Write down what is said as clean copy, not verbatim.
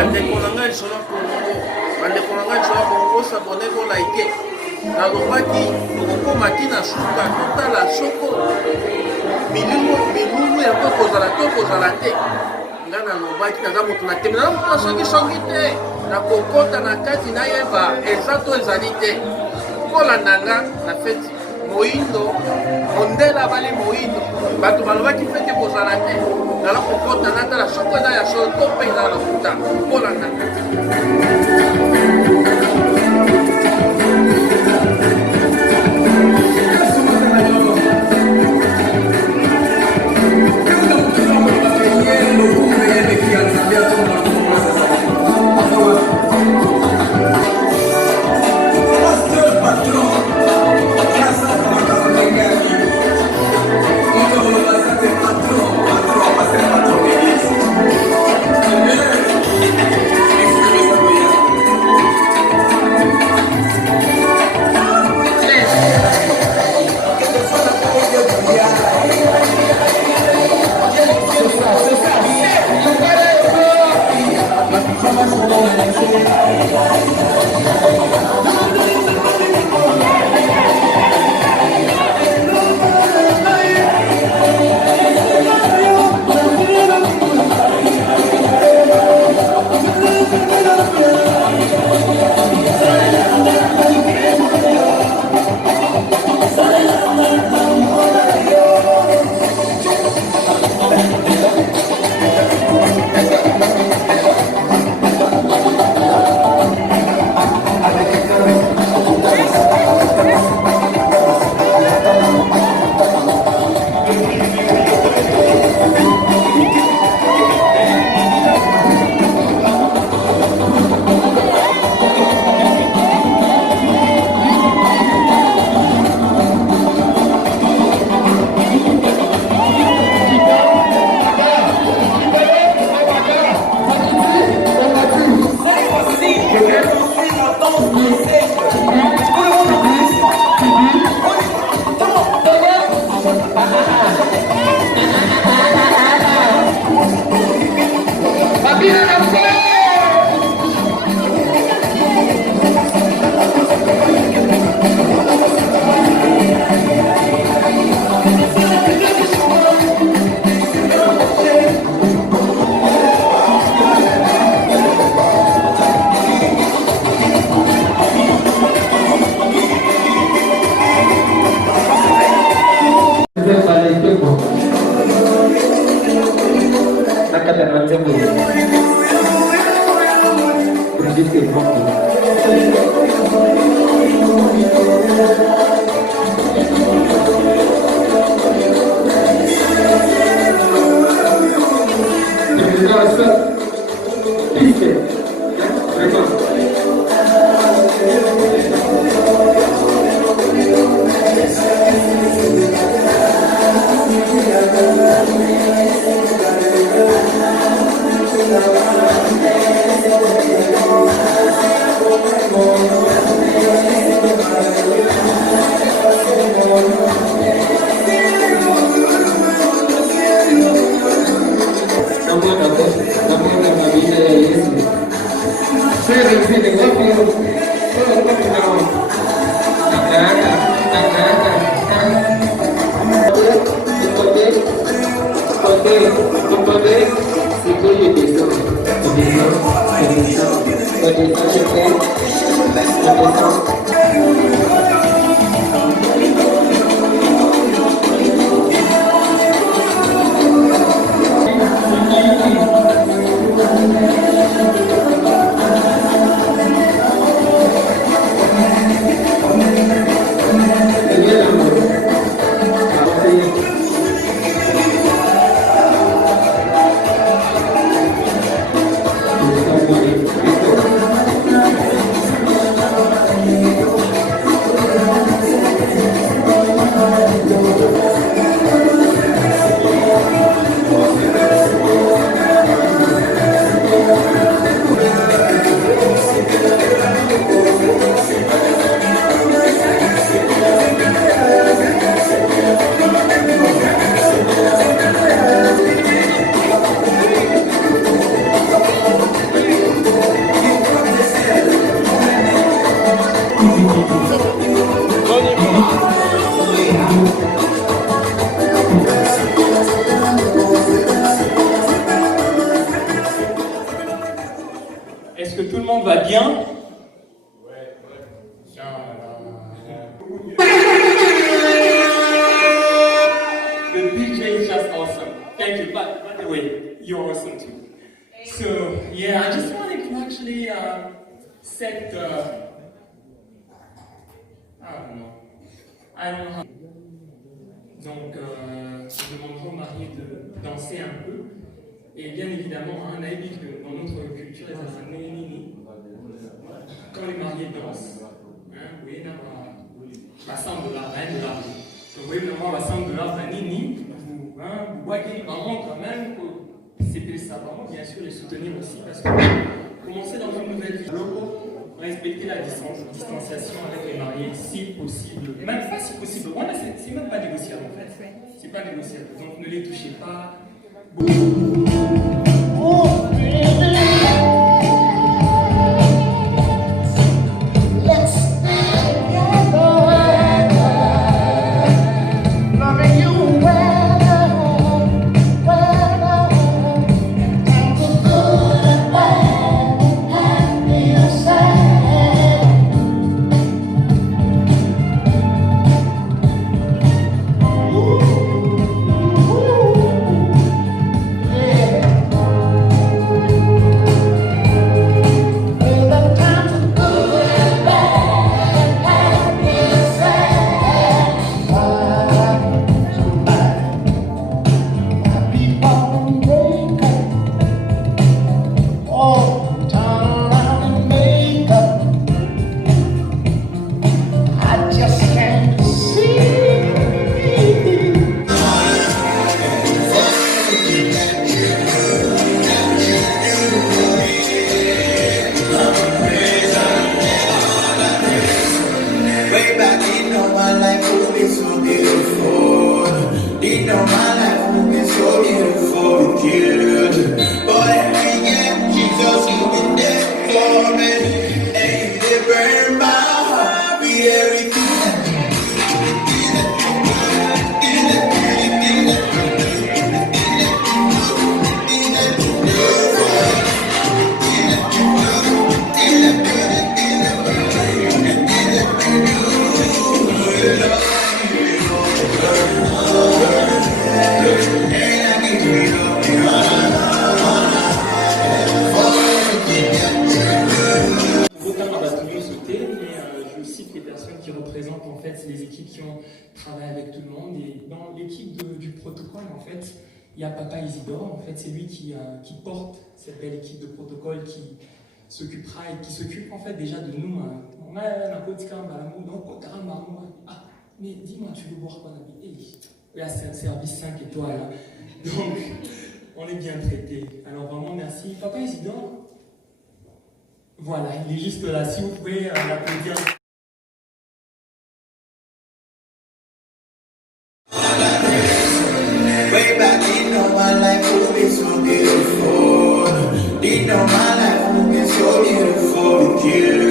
bandeko na ngai lisolo ya kongo bandeko na ngai lisolo ya kongo osabone kolaike nalobaki tokokoma tina suka totala soko milulu yango ekozala to ekozala te ngai nalobaki naza moto natembe naza moto nasongisongi te nakokota na kati nayeba eza to ezali te kolanda nga na feti moyindo mondela bali moyindo bato balobaki fete kozala te nala kokota natala soko eza ya solo to mpe ezala lokuta kolanda nga Est-ce que tout le monde va bien? The DJ is just awesome. Thank you. But by the way, you're awesome too. So yeah, I just wanted to actually set I don't know how. Donc, je demanderai aux mariés de danser un peu. Et bien évidemment, on a dit que dans notre culture, quand les mariés dansent, vous voyez, la sound de la reine de la vie. Vous voyez vraiment la sound de la reine, vous voyez vraiment quand même que c'était ça, vraiment bien sûr les soutenir aussi parce que commencer dans une nouvelle vie, respecter la distanciation avec les mariés si possible, même pas si possible, voilà, c'est même pas négociable en fait, c'est pas négociable, donc ne les touchez pas. Il y a Papa Isidore, en fait, c'est lui qui porte cette belle équipe de protocole qui s'occupera et qui s'occupe en fait déjà de nous. On a un côté mais dis-moi, tu veux boire quoi, Nabi? Là, c'est un service 5 étoiles. Hein. Donc, on est bien traité. Alors, vraiment, merci. Papa Isidore, voilà, il est juste là. Si vous pouvez l'applaudir. Way back, you know my life will be so beautiful. You know my life will be so beautiful with you.